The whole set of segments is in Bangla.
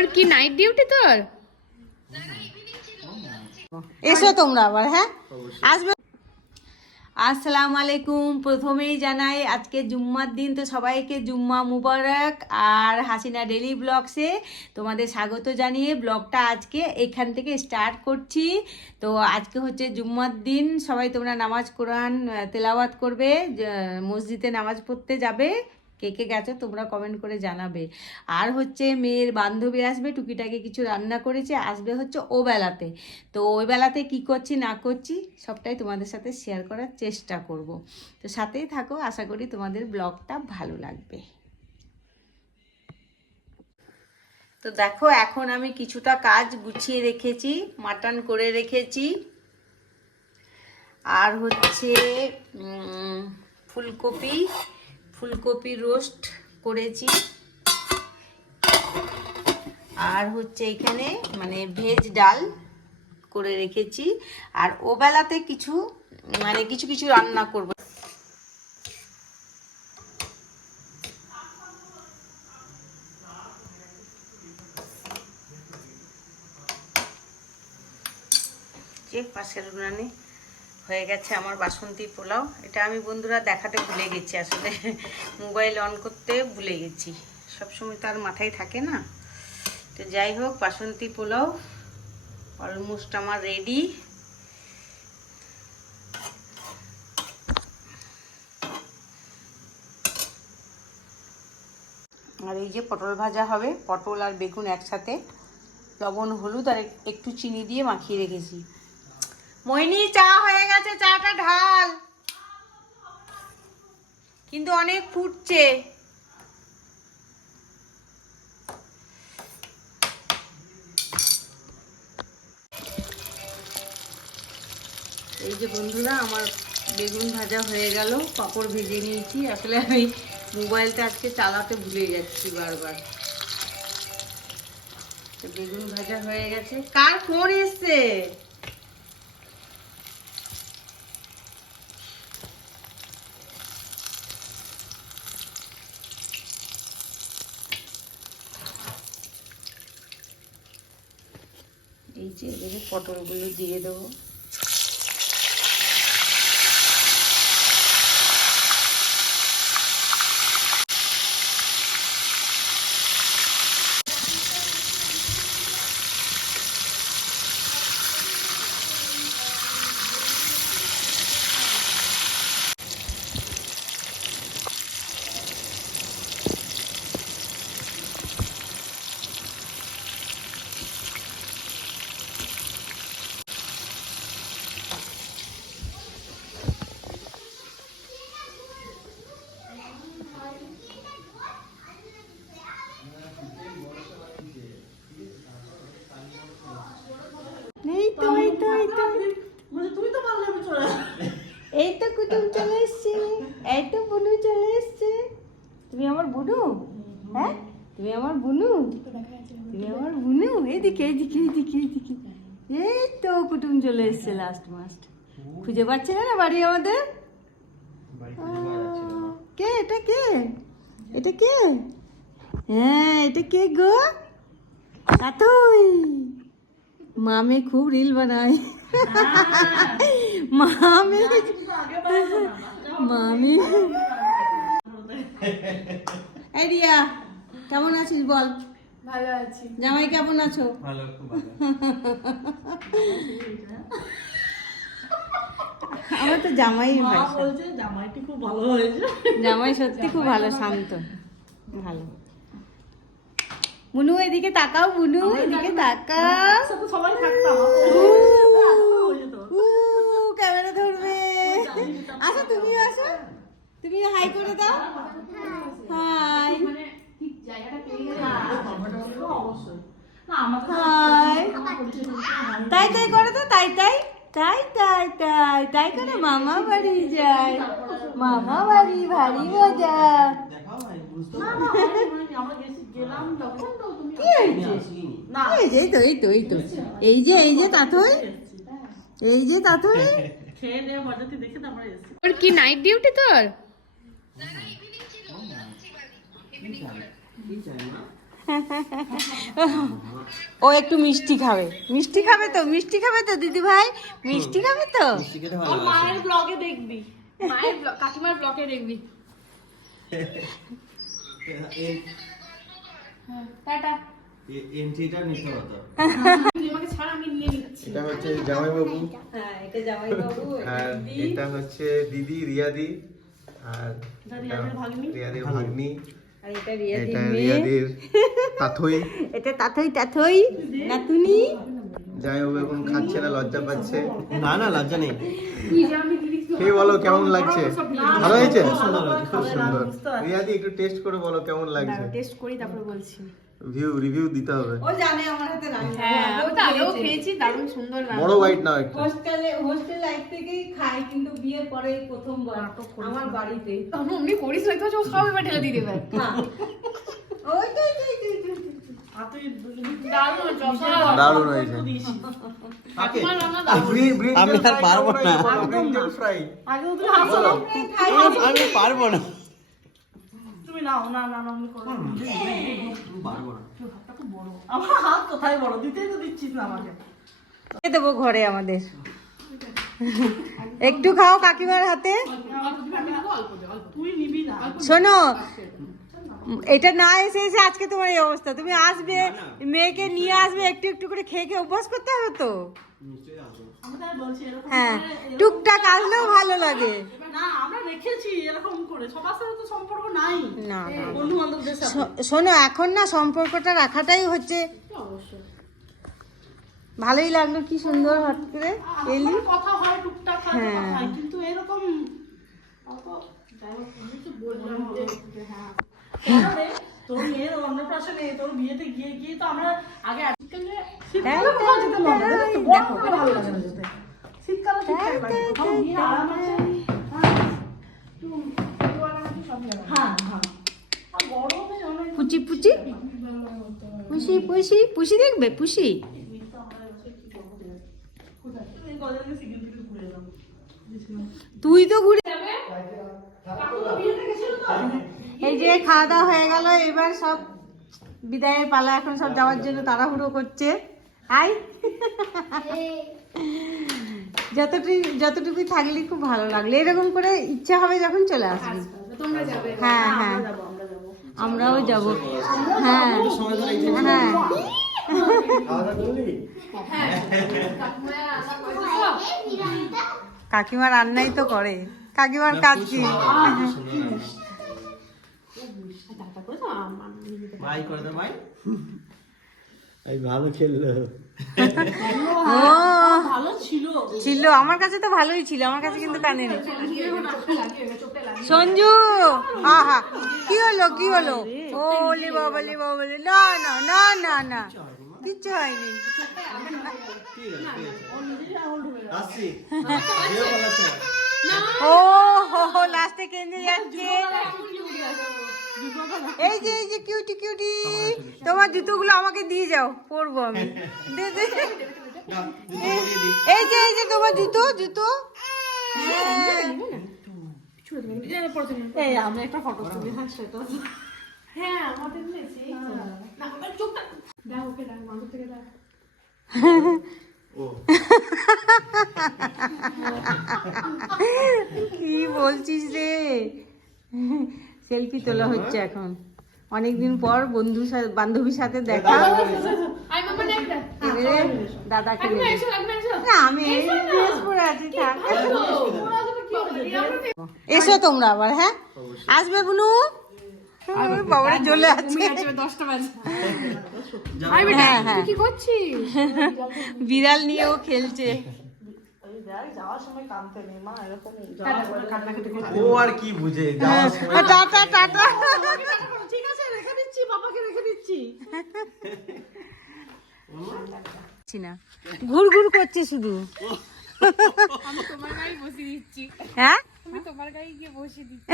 তোর কি নাইট ডিউটি তোর? এসো তোমরা আবার, হ্যাঁ আসবে। আসসালামু আলাইকুম। প্রথমেই জানাই আজকে জুম্মার দিন, তো সবাইকে জুম্মা মুবারক। আর হাসিনা ডেলি ব্লগসে তোমাদের স্বাগত জানিয়ে ব্লগটা আজকে এখান থেকে স্টার্ট করছি। তো আজকে হচ্ছে জুম্মার দিন, সবাই তোমরা নামাজ কোরআন তেলাওয়াত করবে, মসজিদে নামাজ পড়তে যাবে। কে কে গেছো তোমরা কমেন্ট করে জানাবে। আর হচ্ছে মেয়ের বান্ধবী আসবে, টুকিটাকে কিছু রান্না করেছে, আসবে হচ্ছে ও বেলাতে। তো ওই বেলাতে কি করছি না করছি সবটাই তোমাদের সাথে শেয়ার করার চেষ্টা করব। তো সাথেই থাকো, আশা করি তোমাদের ব্লগটা ভালো লাগবে। তো দেখো, এখন আমি কিছুটা কাজ গুছিয়ে রেখেছি, মাটন করে রেখেছি। আর হচ্ছে ফুলকপি রোস্ট করেছি। আর হচ্ছে এখানে মানে ভেজ ডাল করে রেখেছি। আর ও বেলাতে কিছু কিছু রান্না করব। যে পাশের উনানে হয়ে গেছে আমার বাসন্তী পোলাও। এটা আমি বন্ধুরা দেখাতে ভুলে গেছি, আসলে মোবাইল অন করতে ভুলে গেছি, সবসময় তো আর মাথায় থাকে না। তো যাই হোক, বাসন্তী পোলাও অলমোস্ট আমার রেডি। আর এই যে পটল ভাজা হবে, পটল আর বেগুন একসাথে লবণ হলুদ আর একটু চিনি দিয়ে মাখিয়ে রেখেছি। মোহিনী, চা হয়ে গেছে, চাটা ঢাল। কিন্তু অনেক ফুটছে। এই যে বন্ধুরা, আমার বেগুন ভাজা হয়ে গেল, পাঁপড় ভেজে নিয়েছি। আসলে আমি মোবাইলটা আজকে চালাতে ভুলে যাচ্ছি বারবার। বেগুন ভাজা হয়ে গেছে। কার ফোন এসছে? এই যে এবারে পটলগুলো দিয়ে দেবো। এই তো কুটুম চলে এসছে, এই তো বুনু চলে এসছে। তুমি আমার বুনু? হ্যাঁ, তুমি আমার বুনু, তুমি আমার বুনু। এইদিকে এইদিকে এইদিকে এইদিকে। এই তো কুটুম চলে এসছে লাস্ট মাস্ট। খুঁজে পাচ্ছে না বাড়ি আমাদের। কে এটা? কে এটা? কে? হ্যাঁ, এটা কে গো? কাতুই। মামে খুব রিল বানায়। মামি মামি এই রিয়া, কেমন আছিস বল? ভালো আছি। জামাই কেমন আছো? ভালো, খুব ভালো। আমার তো জামাই ভাই, বলছে জামাইটি খুব ভালো হয়েছে। জামাই সত্যি খুব ভালো, শান্ত, ভালো। বুনু এদিকে তাকাও, বুনু এদিকে তাকাও। সবাই থাকতাম। ক্যামেরা ধরবে। আসো, তুমিও আসো, তুমিও হাই করে দাও। High high. তাই তাই করে তো, তাই তাই তাই তাই তাই তাই করে। মামা বাড়ি যায়, মামা বাড়ি ভারী মজা। এই যে তাতই, এই যে তাতই। তোর কি নাইট ডিউটি তোর? ও একটু মিষ্টি খাবে, মিষ্টি খাবে তো দিদি ভাই, মিষ্টি খাবে তো। ওর মায়ের ব্লগে দেখবি, মায়ের কাকিমার ব্লগে দেখবি। টাটা। এন্ট্রিটা নিতে হতো। আমাকে ছাড়, আমি নিয়ে নিচ্ছি। এটা হচ্ছে জামাইবাবু, হ্যাঁ এটা জামাইবাবু, আর এটা হচ্ছে দিদি রিয়াদি, আর রিয়াদের ভাগ্নি। রিয়াদির ভাগ্নি, আর এটা রিয়াদির এটা মেয়ে, রিয়াদির তাথই। এটা তাথই নাতুনি। জামাইবাবু এখন খাচ্ছে না, লজ্জা পাচ্ছে। না না লজ্জা নেই। তুই যে আমি দিদি খেয়ে বলো কেমন লাগছে। ভালো হয়েছে, খুব সুন্দর সুন্দর হয়েছে, খুব হয়েছে। সুন্দর। বুঝতে পারছি। রিয়াদি একটু টেস্ট করে বলো কেমন লাগছে। টেস্ট করি তারপরে বলছি। রিভিউ দিতে হবে। ও জানে আমার হাতে রান্না। হ্যাঁ, ও ওটা আগেও খেয়েছি, দারুণ সুন্দর রান্না। বড় বাইট নাও একটু। হোস্টেল লাইফ থেকেই খাই, কিন্তু বিয়ের পরে প্রথমবার আমার বাড়িতে। তখন অমনি করিস হয়তো ও সব এবার ঢেলে দিয়ে দেবে। হ্যাঁ ওই তো, দারুণ জসার। দারুণ হয়েছে। কাকিমার রান্না দারুণ। আমি আর পারবো না। ফ্রাই আগে তো তুমি হাসো না। আমি পারবো না। তুমি নাও, না না না, আমি করবো। পারবো না। হাতটা খুব বড়। আমার হাত কোথায় বড়? দিতেই তো দিচ্ছিস না আমাকে। দেবো ঘরে আমাদের। একটু খাও কাকিমার হাতে। তুই নিবি না। শোনো, এটা না এসে আজকে তোমার এই অবস্থা। তুমি আসবে, মেয়েকে নিয়ে আসবে, একটু একটু করে খেয়ে খেয়ে অভ্যাস করতে হবে তো। আমি তাই বলছি, এরকম হ্যাঁ, করে- টুকটাক আসলেও ভালো লাগে। না, আমরা রেখেছি এরকম করে। সবার সাথে তো সম্পর্ক নাই। না, না। বন্ধু বান্ধবদের সাথে। শোনো, এখন না সম্পর্কটা রাখাটাই হচ্ছে। অবশ্যই। ভালোই লাগলো, কি সুন্দর হট করে এলি। আমার কথা হয় টুকটাক হয়তো হ্যাঁ। কথা হয়, কিন্তু এরকম অত যাই হোক, আমি তো বললাম যে হ্যাঁ তাহলে তোর মেয়ের অন্নপ্রাশনে, তোর বিয়েতে গিয়ে গিয়ে তো আমরা আগে শীতকালে কোথাও যেতে মজা, দেখো গরমকালে ভালো লাগে না যেতে। শীতকালে ঠিকঠাক লাগে, কোথাও গিয়ে আরাম আছে। হ্যাঁ হ্যাঁ, আর গরমে অনেক পুচি পুচি পুষি পুষি পুষি দেখবে, পুষি। তুই তো ঘুরে এই যে খাওয়া দাওয়া হয়ে গেল, এবার সব বিদায়ের পালা। এখন সব যাওয়ার জন্য তাড়াহুড়ো করছে। আই যতটুকু থাকলে খুব ভালো লাগলো। এরকম করে ইচ্ছা হবে যখন চলে আসবি। তোমরা যাবে? হ্যাঁ হ্যাঁ, আমরা যাবো। আমরাও যাব। হ্যাঁ হ্যাঁ, কাকিমা রান্নাই তো করে, কাকিমার কাজ কি? ভাই করে দে ভাই। এই ভালো খেললো। ও ভালো ছিল। ছিল, আমার কাছে তো ভালোই ছিল, আমার কাছে কিন্তু কানেনি। সঞ্জু, আহা, কি হলো কি হলো? ওলি বাবলি বাবলি, না না না না না, কিচ্ছু হয়নি। আসছি। ও হো, লাস্টে কেঁদে যাচ্ছে। এই যে কিউটি কিউটি, তোমার জুতোগুলো আমাকে দিয়ে যাও, পরবো আমি। দে দে। এই যে তোমার জুতো। হ্যাঁ। এই আমরা একটা ফটো তুলি। হ্যাঁ সেটা হ্যাঁ আমাদের নিয়েছি। না আমার চোখটা দাও, ওকে দাও, মাঝে থেকে দাও। ও কি বলছিস রে? সেলফি তোলা হচ্ছে এখন, অনেকদিন পর বান্ধবীর সাথে দেখা। আই মামা একটা এবারে দাদাকে একদম নেবে। এসো, একদম এসো। না, আমি এই ড্রেস পরে আছি, থাক। ওরা আসলে কি হবে? এসো তোমরা আবার। হ্যাঁ, আসবে বুনু। বাবারে চলে আছে। 10টা বাজে। হ্যাঁ হ্যাঁ, কি করছিস? বিড়াল নিয়েও খেলছে। যাওয়ার সময় কাঁদতে নেই মা, এরকম কান্নাকাটি ও আর কি বুঝে যাওয়ার সময়। Tata tata. ঠিক আছে, রেখে দিচ্ছি, বাবাকে রেখে দিচ্ছি। না, ঘুর ঘুর করছে শুধু। আমি তোমার গায়ে বসিয়ে দিচ্ছি। হ্যাঁ, আমি তোমার গায়ে গিয়ে বসিয়ে দিচ্ছি।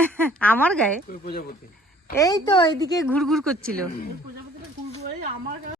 আমার গায়ে? প্রজাপতি এই তো এদিকে ঘুর ঘুর করছিল। প্রজাপতিটা ঘুরবো, আমার